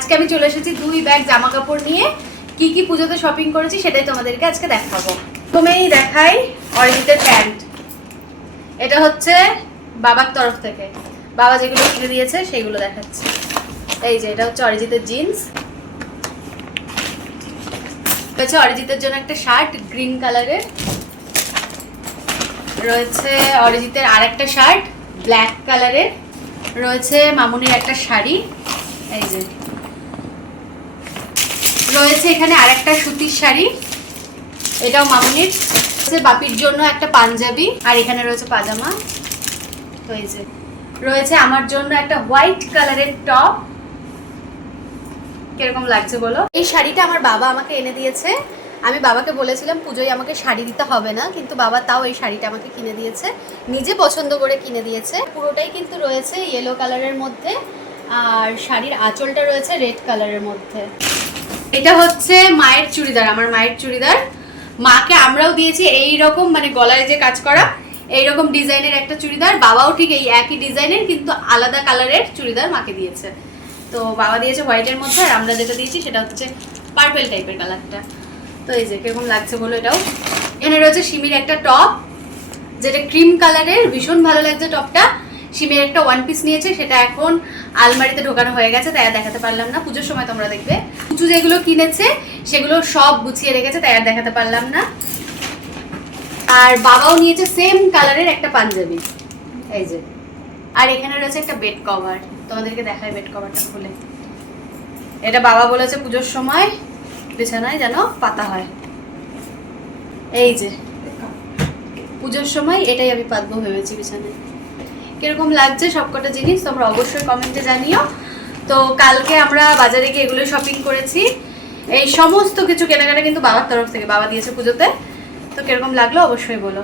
আজকে আমি চলে এসেছি 2 ব্যাগ জামা কাপড় নিয়ে। কি কি পুজোতে শপিং করেছি সেটাই তোমাদেরকে আজকে দেখাবো। প্রথমেই দেখাই অরিজিতের প্যান্ট। এটা হচ্ছে বাবার তরফ থেকে, বাবা যেগুলো কিনে দিয়েছে সেগুলো দেখাচ্ছি। এই যে এটা হচ্ছে অরিজিতের জিন্স, রয়েছে অরিজিতের জন্য একটা শার্ট গ্রিন কালারের, রয়েছে অরিজিতের আর একটা শার্ট ব্ল্যাক কালারের, রয়েছে মামুনির একটা শাড়ি, এই যে রয়েছে এখানে আর একটা সুতির শাড়ি, এটাও মামুনির, বাপির জন্য একটা পাঞ্জাবি, আর এখানে রয়েছে পাজামা। তো এই যে রয়েছে আমার জন্য একটা হোয়াইট কালারের টপ। কিরকম লাগছে বলো? এই শাড়িটা আমার বাবা আমাকে এনে দিয়েছে। আমি বাবাকে বলেছিলাম পুজোয় আমাকে শাড়ি দিতে হবে না, কিন্তু বাবা তাও এই শাড়িটা আমাকে কিনে দিয়েছে, নিজে পছন্দ করে কিনে দিয়েছে। পুরোটাই কিন্তু রয়েছে ইয়েলো কালারের মধ্যে, আর শাড়ির আঁচলটা রয়েছে রেড কালারের মধ্যে। এটা হচ্ছে মায়ের চুড়িদার, আমার মায়ের চুড়িদার। মাকে আমরাও দিয়েছি এই রকম, মানে গলায় যে কাজ করা এইরকম ডিজাইনের একটা চুড়িদার। বাবাও ঠিক এই একই ডিজাইনের কিন্তু আলাদা কালারের চুড়িদার মাকে দিয়েছে। তো বাবা দিয়েছে হোয়াইটের মধ্যে, আর আমরা যেটা দিয়েছি সেটা হচ্ছে পার্পল টাইপের কালারটা। তো এই যে কিরকম লাগছে বলো এটাও? এখানে রয়েছে সিমির একটা টপ, যেটা ক্রিম কালারের, ভীষণ ভালো লাগছে টপটা। সিমের একটা ওয়ান পিস নিয়েছে, সেটা এখন আলমারিতে ঢোকানো হয়ে গেছে, তাই আর দেখাতে পারলাম না। পুজোর সময় তোমরা দেখবে। পুজো যেগুলো কিনেছে সেগুলো সব গুছিয়ে রেখেছে, তাই আর দেখাতে পারলাম না। আর বাবাও নিয়েছে সেম কালারের একটা পাঞ্জাবি, এই যে। আর এখানে রয়েছে একটা বেড কভার, তোমাদেরকে দেখায় বেড কভারটা খুলে। এটা বাবা বলেছে পুজোর সময় বিছানায় যেন পাতা হয়। এই যে পুজোর সময় এটাই আমি পাতবো ভেবেছি বিছানায়। কিরকম লাগছে সবকটা জিনিস তোমরা অবশ্যই কমেন্টে জানিও। তো কালকে আমরা বাজারে গিয়ে এগুলো শপিং করেছি। এই সমস্ত কিছু কেনাকাটা কিন্তু বাবার তরফ থেকে, বাবা দিয়েছে পুজোতে। তো কিরকম লাগলো অবশ্যই বলো।